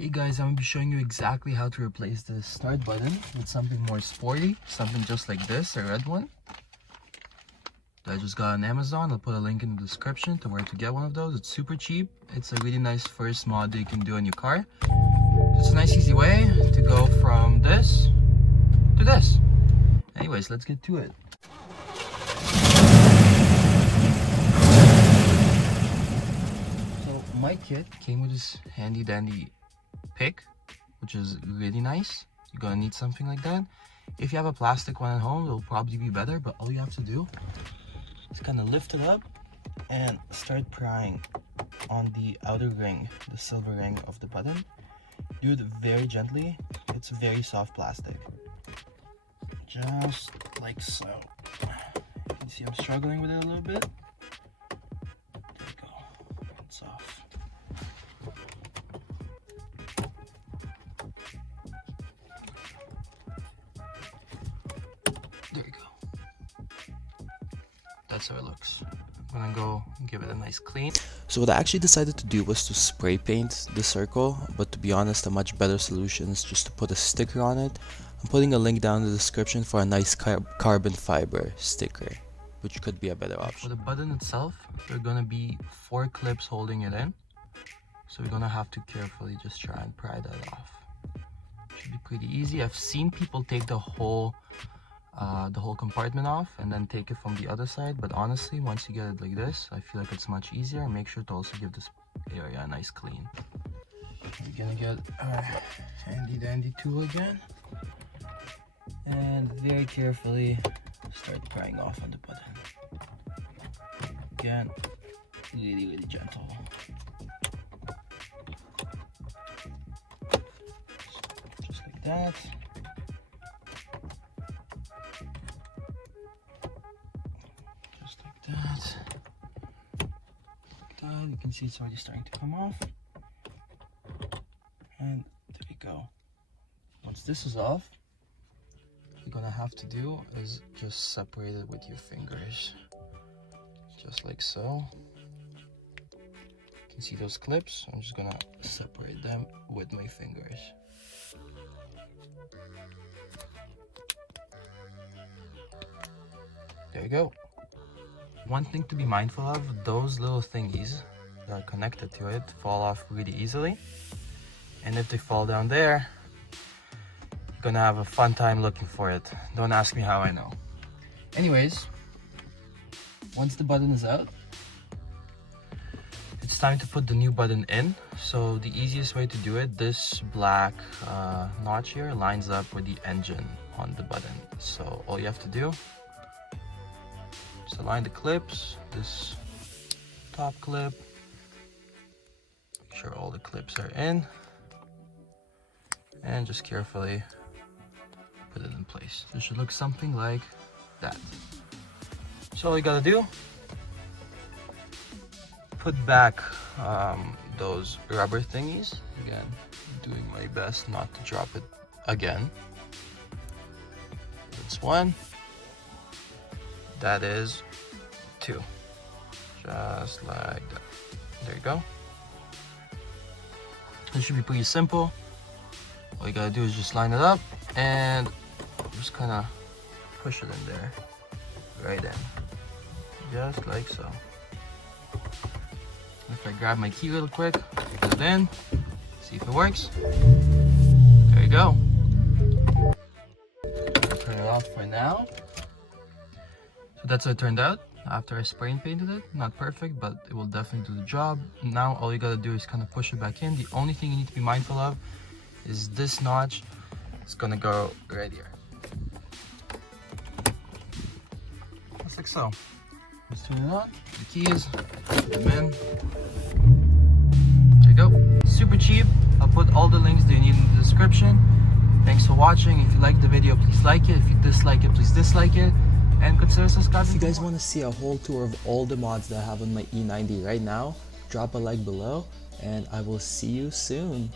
Hey guys, I'm going to be showing you exactly how to replace the start button with something more sporty, something just like this, a red one that I just got on Amazon. I'll put a link in the description to where to get one of those. It's super cheap. It's a really nice first mod that you can do on your car. It's a nice easy way to go from this to this. Anyways, let's get to it. So my kit came with this handy dandy pick, which is really nice. You're gonna need something like that. If you have a plastic one at home, it'll probably be better, but all you have to do is kind of lift it up and start prying on the outer ring, the silver ring of the button. Do it very gently. It's very soft plastic, just like so. You can see I'm struggling with it a little bit. There you go, it's off. There you go. That's how it looks. I'm gonna go give it a nice clean. So what I actually decided to do was to spray paint the circle, but to be honest, a much better solution is just to put a sticker on it. I'm putting a link down in the description for a nice carbon fiber sticker, which could be a better option. For the button itself, there are gonna be 4 clips holding it in, so we're gonna have to carefully just try and pry that off. Should be pretty easy. I've seen people take the whole compartment off and then take it from the other side, but honestly, once you get it like this, I feel like it's much easier. Make sure to also give this area a nice clean. We're gonna get our handy dandy tool again and very carefully start prying off on the button. Again, really gentle. Just like that. You can see it's already starting to come off, and there you go. Once this is off, what you're gonna have to do is just separate it with your fingers, just like so. You can see those clips. I'm just gonna separate them with my fingers. There you go. One thing to be mindful of, those little thingies that are connected to it fall off really easily. And if they fall down there, you're gonna have a fun time looking for it. Don't ask me how I know. Anyways, once the button is out, it's time to put the new button in. So the easiest way to do it, this black notch here lines up with the engine on the button. So all you have to do, just align the clips, this top clip, make sure all the clips are in, and just carefully put it in place. It should look something like that. So all you gotta do, put back those rubber thingies. Again, doing my best not to drop it again. That's 1. That is 2. Just like that. There you go. This should be pretty simple. All you gotta do is just line it up and just kind of push it in there, right in, just like so. If I grab my key real quick, put it in, see if it works. There you go. Turn it off for now. So that's how it turned out after I spray and painted it. Not perfect, but it will definitely do the job. Now all you gotta do is kind of push it back in. The only thing you need to be mindful of is this notch. It's gonna go right here. Just like so. Let's turn it on. The keys, put them in. There you go. Super cheap. I'll put all the links that you need in the description. Thanks for watching. If you liked the video, please like it. If you dislike it, please dislike it. And consider subscribing. If you guys want to see a whole tour of all the mods that I have on my E90 right now, drop a like below, and I will see you soon.